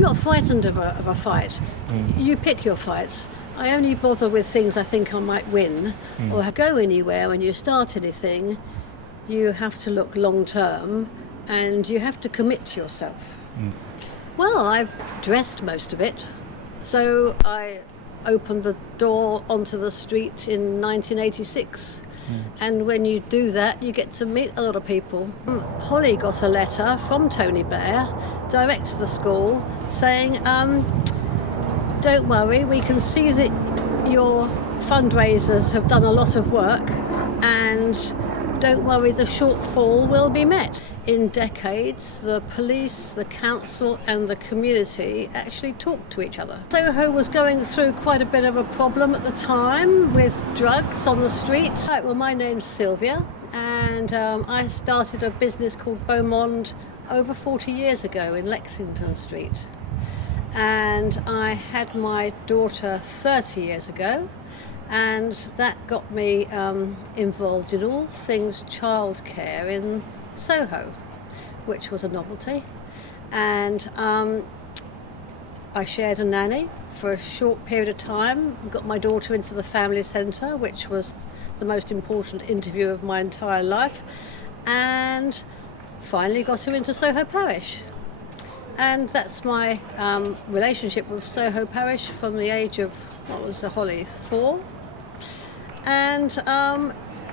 I'm not frightened of a fight. You pick your fights. I only bother with things I think I might win or go anywhere. When you start anything, you have to look long term and you have to commit to yourself. Well, I've dressed most of it. So I opened the door onto the street in 1986. And when you do that, you get to meet a lot of people. Holly got a letter from Tony Blair, direct to the school, saying, don't worry, we can see that your fundraisers have done a lot of work, and don't worry, the shortfall will be met. In decades, the police, the council and the community actually talked to each other. Soho was going through quite a bit of a problem at the time with drugs on the street. Right, well, my name's Sylvia, and I started a business called Beaumont over 40 years ago in Lexington Street. And I had my daughter 30 years ago, and that got me involved in all things childcare in Soho, which was a novelty. And I shared a nanny for a short period of time, got my daughter into the family centre, which was the most important interview of my entire life, and finally got her into Soho Parish. And that's my relationship with Soho Parish from the age of, Holly, 4. And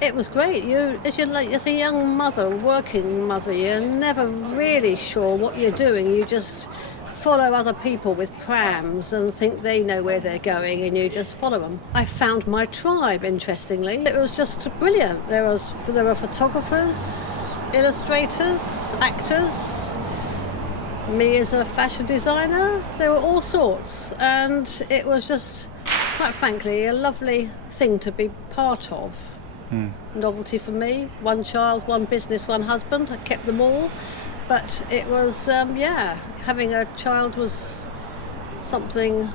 it was great. As a young mother, working mother, you're never really sure what you're doing. You just follow other people with prams and think they know where they're going, and you just follow them. I found my tribe, interestingly. It was just brilliant. There were photographers, illustrators, actors, me as a fashion designer. There were all sorts, and it was just, quite frankly, a lovely thing to be part of. Novelty for me. One child, one business, one husband. I kept them all. But it was, having a child was something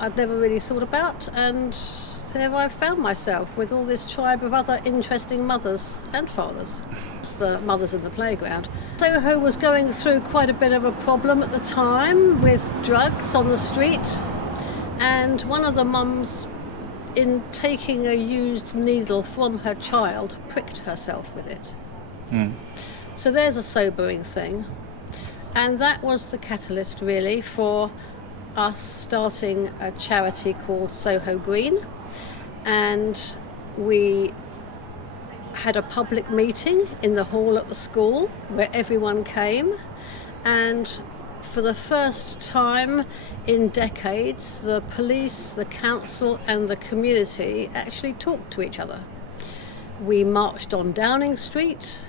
I'd never really thought about. And there I found myself with all this tribe of other interesting mothers and fathers. It's the mothers in the playground. Soho was going through quite a bit of a problem at the time with drugs on the street. And one of the mums, in taking a used needle from her child, pricked herself with it. So there's a sobering thing. And that was the catalyst, really, for us starting a charity called Soho Green. And we had a public meeting in the hall at the school where everyone came. And for the first time in decades, the police, the council and the community actually talked to each other. We marched on Downing Street.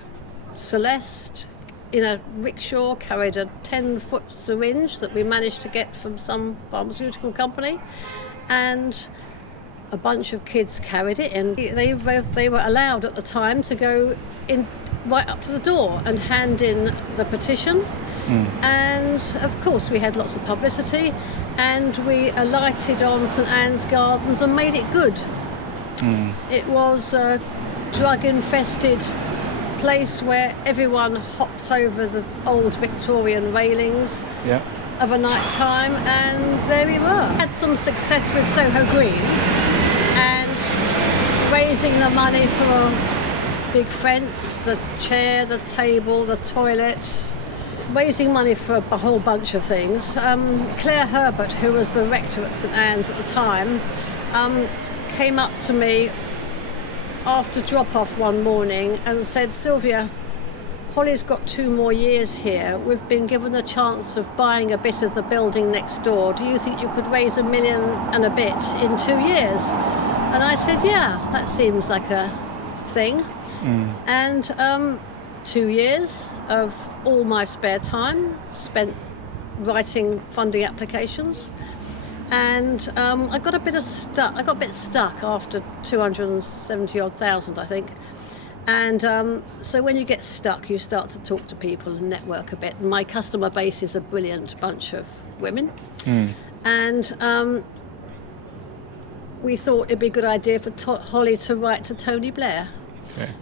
Celeste, in a rickshaw, carried a 10-foot syringe that we managed to get from some pharmaceutical company, and a bunch of kids carried it, and they were allowed at the time to go in right up to the door and hand in the petition. And of course we had lots of publicity, and we alighted on St Anne's Gardens and made it good. It was a drug-infested place where everyone hopped over the old Victorian railings of a night time, and there we were. Had some success with Soho Green and raising the money for a big fence, the chair, the table, the toilet, raising money for a whole bunch of things. Claire Herbert, who was the rector at St Anne's at the time, came up to me after drop-off one morning and said, "Sylvia, Holly's got 2 more years here. We've been given the chance of buying a bit of the building next door. Do you think you could raise $1 million and a bit in 2 years?" And I said, "Yeah, that seems like a thing." And 2 years of all my spare time spent writing funding applications, and I got a bit stuck after 270 odd thousand, I think. And so when you get stuck, you start to talk to people and network a bit. And my customer base is a brilliant bunch of women, and we thought it'd be a good idea for Holly to write to Tony Blair,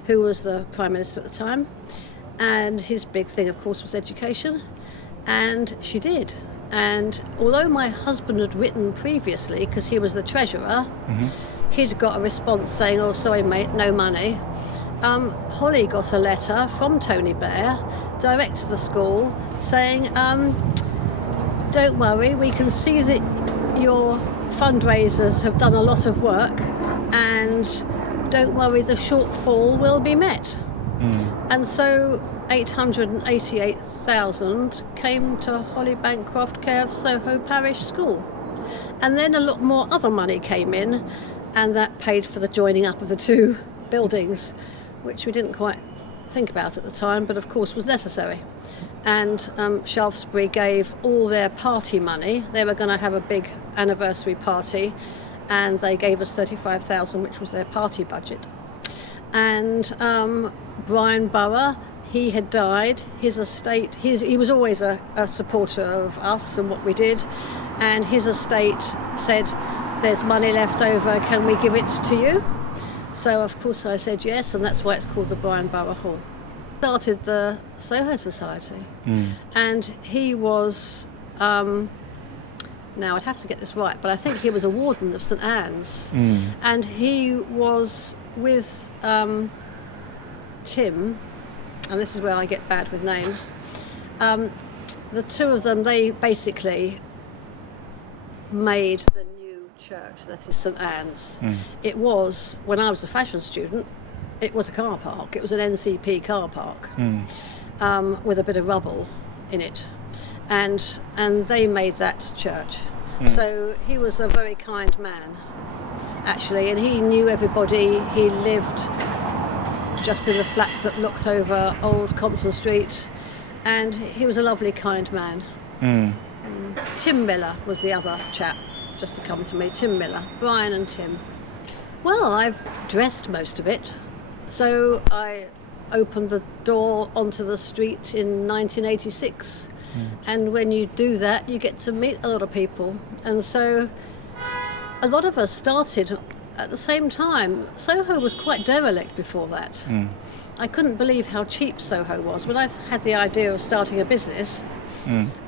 who was the Prime Minister at the time. And his big thing, of course, was education. And she did. And although my husband had written previously, because he was the treasurer, he'd got a response saying, "Oh, sorry, mate, no money." Holly got a letter from Tony Blair, direct to the school, saying, "Don't worry, we can see that your fundraisers have done a lot of work, and don't worry, the shortfall will be met." And so 888,000 came to Holly Bancroft care of Soho Parish School. And then a lot more other money came in, and that paid for the joining up of the two buildings, which we didn't quite think about at the time, but of course was necessary. And Shaftesbury gave all their party money. They were going to have a big anniversary party, and they gave us 35,000, which was their party budget. And Brian Borough, he had died. His estate, he was always a supporter of us and what we did, and his estate said, "There's money left over, can we give it to you?" So of course I said yes, and that's why it's called the Brian Borough Hall. Started the Soho Society, and he was, now I'd have to get this right, but I think he was a warden of St Anne's, and he was with Tim, and this is where I get bad with names, the two of them, they basically made the new church that is St Anne's. It was, when I was a fashion student, it was a car park. It was an NCP car park with a bit of rubble in it, and they made that church. So he was a very kind man, actually, and he knew everybody. He lived just in the flats that looked over Old Compton Street, and he was a lovely, kind man. Tim Miller was the other chap, just to come to me. Tim Miller, Brian and Tim. Well, I've dressed most of it. So I opened the door onto the street in 1986, and when you do that, you get to meet a lot of people. And so a lot of us started at the same time. Soho was quite derelict before that. I couldn't believe how cheap Soho was. When I had the idea of starting a business,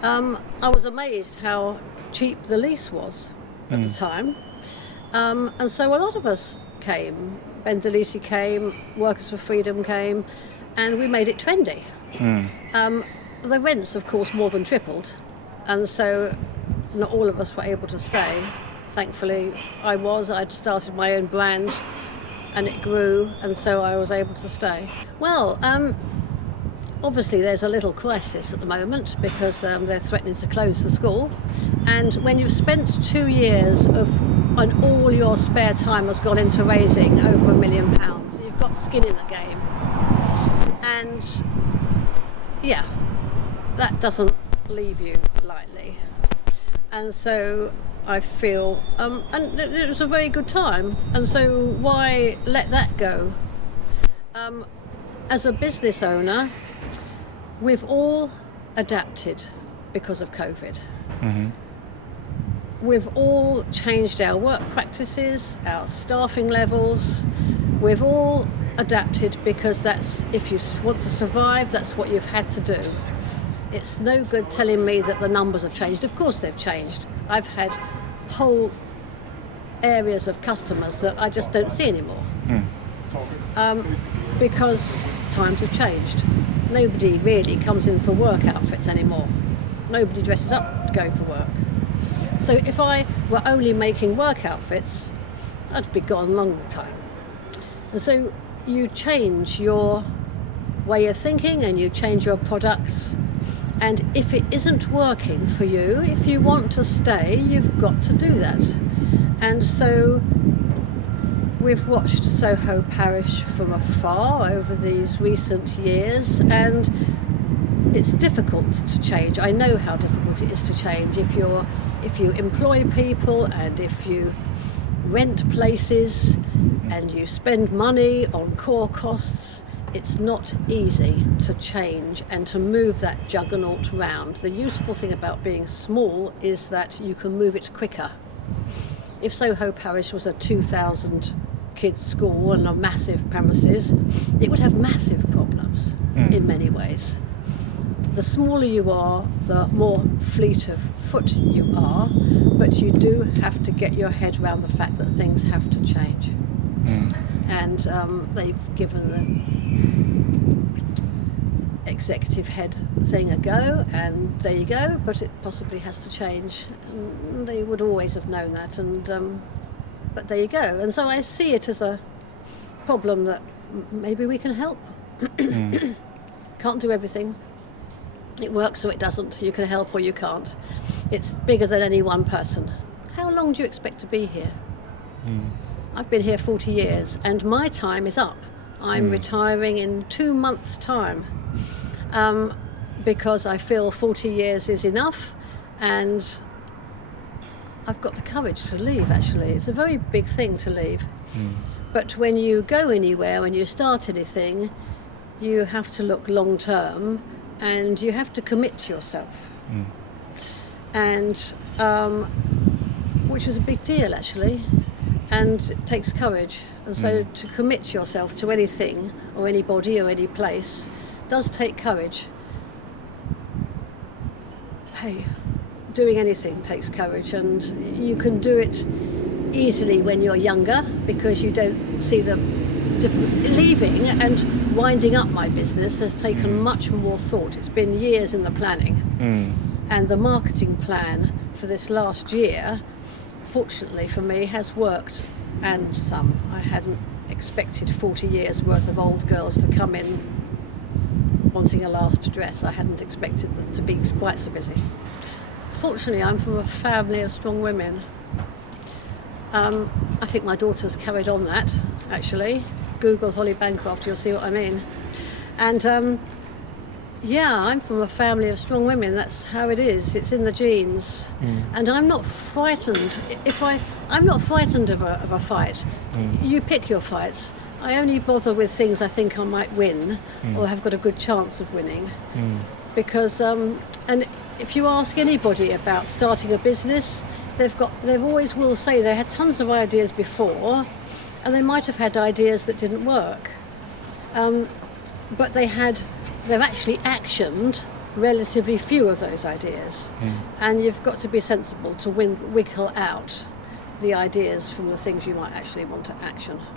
I was amazed how cheap the lease was at the time. And so a lot of us came. Ben DeLisi came, Workers for Freedom came, and we made it trendy. The rents, of course, more than tripled, and so not all of us were able to stay. Thankfully, I'd started my own brand, and it grew, and so I was able to stay. Well, obviously there's a little crisis at the moment because they're threatening to close the school, and when you've spent 2 years and all your spare time has gone into raising over £1 million, you've got skin in the game, and yeah, that doesn't leave you lightly. And so I feel, and it was a very good time, and so why let that go? As a business owner, we've all adapted because of COVID. We've all changed our work practices, our staffing levels. We've all adapted because that's, if you want to survive, that's what you've had to do. It's no good telling me that the numbers have changed. Of course they've changed. I've had whole areas of customers that I just don't see anymore. Because times have changed. Nobody really comes in for work outfits anymore. Nobody dresses up to go for work. So if I were only making work outfits, I'd be gone a long time. And so you change your way of thinking and you change your products. And if it isn't working for you, if you want to stay, you've got to do that. And so we've watched Soho Parish from afar over these recent years, and it's difficult to change. I know how difficult it is to change if you employ people and if you rent places and you spend money on core costs. It's not easy to change and to move that juggernaut round. The useful thing about being small is that you can move it quicker. If Soho Parish was a 2,000 kids school and a massive premises, it would have massive problems in many ways. the smaller you are, the more fleet of foot you are, but you do have to get your head around the fact that things have to change. And they've given the executive head thing a go, and there you go, but it possibly has to change. And they would always have known that, and but there you go. And so I see it as a problem that maybe we can help. Can't do everything. It works or it doesn't. You can help or you can't. It's bigger than any one person. How long do you expect to be here? I've been here 40 years and my time is up. I'm retiring in 2 months' time because I feel 40 years is enough, and I've got the courage to leave, actually. It's a very big thing to leave. But when you go anywhere, when you start anything, you have to look long term and you have to commit to yourself. And which is a big deal, actually, and it takes courage. And so to commit yourself to anything or anybody or any place does take courage. Hey, doing anything takes courage, and you can do it easily when you're younger because you don't see the leaving and winding up my business has taken much more thought. It's been years in the planning. And the marketing plan for this last year, fortunately for me, has worked, and some. I hadn't expected 40 years worth of old girls to come in wanting a last dress. I hadn't expected them to be quite so busy. Fortunately, I'm from a family of strong women. I think my daughter's carried on that, actually. Google Holly Bancroft, you'll see what I mean. And yeah, I'm from a family of strong women. That's how it is. It's in the genes. And I'm not frightened. I'm not frightened of a fight. You pick your fights. I only bother with things I think I might win or have got a good chance of winning. Because, and if you ask anybody about starting a business, they always will say they had tons of ideas before, and they might have had ideas that didn't work. But they've actually actioned relatively few of those ideas. And you've got to be sensible to wiggle out the ideas from the things you might actually want to action.